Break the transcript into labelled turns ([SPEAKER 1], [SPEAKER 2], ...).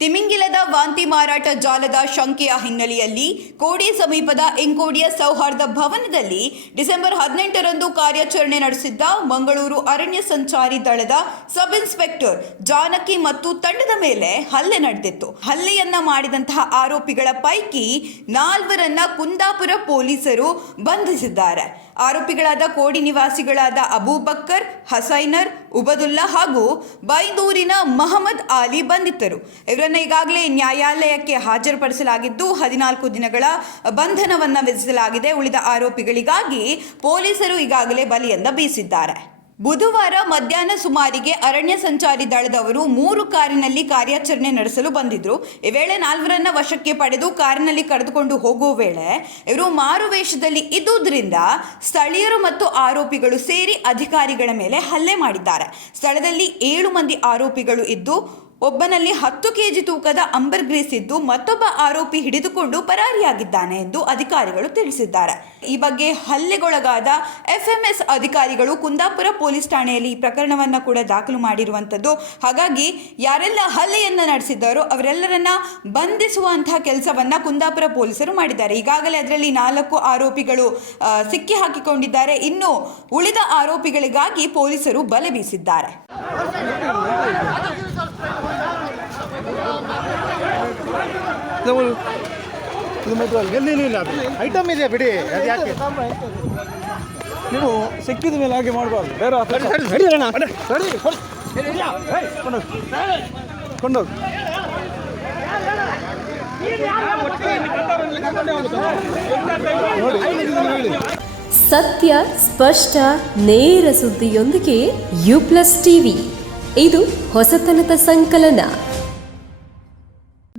[SPEAKER 1] ತಿಮಿಂಗಿಲದ ವಾಂತಿ ಮಾರಾಟ ಜಾಲದ ಶಂಕೆಯ ಹಿನ್ನೆಲೆಯಲ್ಲಿ ಕೋಡಿ ಸಮೀಪದ ಇಂಕೋಡಿಯ ಸೌಹಾರ್ದ ಭವನದಲ್ಲಿ ಡಿಸೆಂಬರ್ ಹದಿನೆಂಟರಂದು ಕಾರ್ಯಾಚರಣೆ ನಡೆಸಿದ್ದ ಮಂಗಳೂರು ಅರಣ್ಯ ಸಂಚಾರಿ ದಳದ ಸಬ್ ಇನ್ಸ್ಪೆಕ್ಟರ್ ಜಾನಕಿ ಮತ್ತು ತಂಡದ ಮೇಲೆ ಹಲ್ಲೆ ನಡೆದಿತ್ತು. ಹಲ್ಲೆಯನ್ನ ಮಾಡಿದಂತಹ ಆರೋಪಿಗಳ ಪೈಕಿ ನಾಲ್ವರನ್ನ ಕುಂದಾಪುರ ಪೊಲೀಸರು ಬಂಧಿಸಿದ್ದಾರೆ. ಆರೋಪಿಗಳಾದ ಕೋಡಿ ನಿವಾಸಿಗಳಾದ ಅಬೂಬಕ್ಕರ್ ಹಸೈನರ್, ಉಬದುಲ್ಲಾ ಹಾಗೂ ಬೈಂದೂರಿನ ಮಹಮ್ಮದ್ ಆಲಿ ಬಂಧಿತರು. ಇವರನ್ನು ಈಗಾಗಲೇ ನ್ಯಾಯಾಲಯಕ್ಕೆ ಹಾಜರುಪಡಿಸಲಾಗಿದ್ದು, ಹದಿನಾಲ್ಕು ದಿನಗಳ ಬಂಧನವನ್ನು ವಿಧಿಸಲಾಗಿದೆ. ಉಳಿದ ಆರೋಪಿಗಳಿಗಾಗಿ ಪೊಲೀಸರು ಈಗಾಗಲೇ ಬಲಿಯನ್ನು ಬೀಸಿದ್ದಾರೆ. ಬುಧವಾರ ಮಧ್ಯಾಹ್ನ ಸುಮಾರಿಗೆ ಅರಣ್ಯ ಸಂಚಾರಿ ದಳದವರು ಮೂರು ಕಾರಿನಲ್ಲಿ ಕಾರ್ಯಾಚರಣೆ ನಡೆಸಲು ಬಂದಿದ್ರು. ಈ ವೇಳೆ ನಾಲ್ವರನ್ನ ವಶಕ್ಕೆ ಪಡೆದು ಕಾರಿನಲ್ಲಿ ಕರೆದುಕೊಂಡು ಹೋಗುವ ವೇಳೆ ಇವರು ಮಾರು ವೇಷದಲ್ಲಿ ಇದ್ದುದರಿಂದ ಸ್ಥಳೀಯರು ಮತ್ತು ಆರೋಪಿಗಳು ಸೇರಿ ಅಧಿಕಾರಿಗಳ ಮೇಲೆ ಹಲ್ಲೆ ಮಾಡಿದ್ದಾರೆ. ಸ್ಥಳದಲ್ಲಿ ಏಳು ಮಂದಿ ಆರೋಪಿಗಳು ಇದ್ದು ಒಬ್ಬನಲ್ಲಿ ಹತ್ತು ಕೆಜಿ ತೂಕದ ಅಂಬರ್ ಗ್ರೀಸ್ ಇದ್ದು ಮತ್ತೊಬ್ಬ ಆರೋಪಿ ಹಿಡಿದುಕೊಂಡು ಪರಾರಿಯಾಗಿದ್ದಾನೆ ಎಂದು ಅಧಿಕಾರಿಗಳು ತಿಳಿಸಿದ್ದಾರೆ. ಈ ಬಗ್ಗೆ ಹಲ್ಲೆಗೊಳಗಾದ ಎಫ್ಎಂಎಸ್ ಅಧಿಕಾರಿಗಳು ಕುಂದಾಪುರ ಪೊಲೀಸ್ ಠಾಣೆಯಲ್ಲಿ ಈ ಪ್ರಕರಣವನ್ನು ಕೂಡ ದಾಖಲು ಮಾಡಿರುವಂಥದ್ದು. ಹಾಗಾಗಿ ಯಾರೆಲ್ಲ ಹಲ್ಲೆಯನ್ನು ನಡೆಸಿದ್ದಾರೋ ಅವರೆಲ್ಲರನ್ನ ಬಂಧಿಸುವಂತಹ ಕೆಲಸವನ್ನ ಕುಂದಾಪುರ ಪೊಲೀಸರು ಮಾಡಿದ್ದಾರೆ. ಈಗಾಗಲೇ ಅದರಲ್ಲಿ ನಾಲ್ಕು ಆರೋಪಿಗಳು ಸಿಕ್ಕಿ ಹಾಕಿಕೊಂಡಿದ್ದಾರೆ ಇನ್ನು ಉಳಿದ ಆರೋಪಿಗಳಿಗಾಗಿ ಪೊಲೀಸರು ಬಲೆ ಬೀಸಿದ್ದಾರೆ.
[SPEAKER 2] ಎಲ್ಲಿ ಇಲ್ಲ. ಐಟಮ್ ಇದೆ ಬಿಡಿ. ಅದು ಯಾಕೆ?
[SPEAKER 3] ನೀವು ಸಿಕ್ಕಿದ ಮೇಲೆ ಹಾಗೆ ಮಾಡಬಾರ್ದು. ಬೇರೆ ಆಫೀಸ್
[SPEAKER 2] ಸರಿ ಸರಿ ಅಣ್ಣ. ಸರಿ.
[SPEAKER 3] ಕೊಂಡೋಗಿ.
[SPEAKER 4] ಸತ್ಯ ಸ್ಪಷ್ಟ ನೇರ ಸುದ್ದಿಯೊಂದಿಗೆ ಯು ಪ್ಲಸ್ ಟಿವಿ ಇದು ಹೊಸತನದ ಸಂಕಲನ.